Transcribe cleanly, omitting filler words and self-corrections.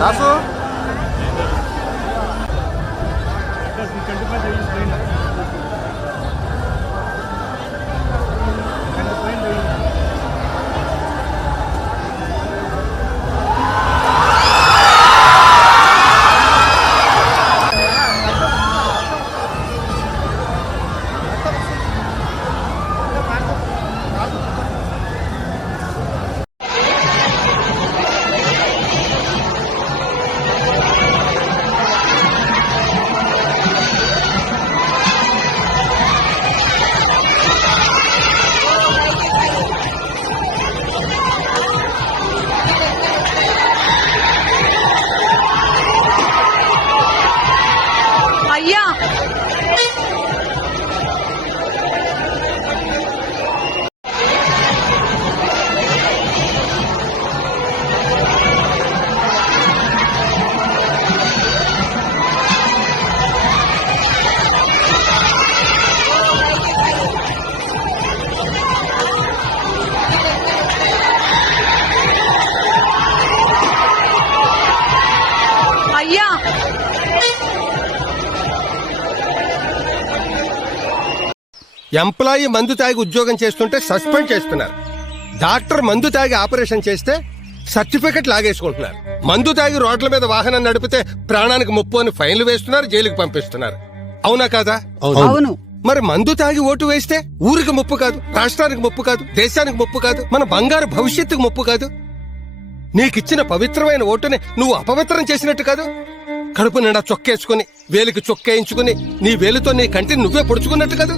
దాసు అయ్యా అయ్యా ఎంప్లాయీ మందు తాగి ఉద్యోగం చేస్తుంటే సస్పెండ్ చేస్తున్నారు. డాక్టర్ మందు తాగి ఆపరేషన్ చేస్తే సర్టిఫికెట్ లాగేసుకుంటున్నారు. మందు తాగి రోడ్ల మీద వాహనం నడిపితే ప్రాణానికి ముప్పు అని ఫైన్లు వేస్తున్నారు, జైలుకి పంపిస్తున్నారు. అవునా కాదా? అవును. మరి మందు తాగి ఓటు వేస్తే ఊరికి ముప్పు కాదు, రాష్ట్రానికి ముప్పు కాదు, దేశానికి ముప్పు కాదు, మన బంగారు భవిష్యత్తుకు ముప్పు కాదు. నీకిచ్చిన పవిత్రమైన ఓటుని నువ్వు అపవిత్రం చేసినట్టు కాదు. కడుపు నిండా చొక్కేసుకుని వేలికి చొక్కేయించుకుని నీ వేలుతో నీ కంటిని నువ్వే పొడుచుకున్నట్టు కాదు.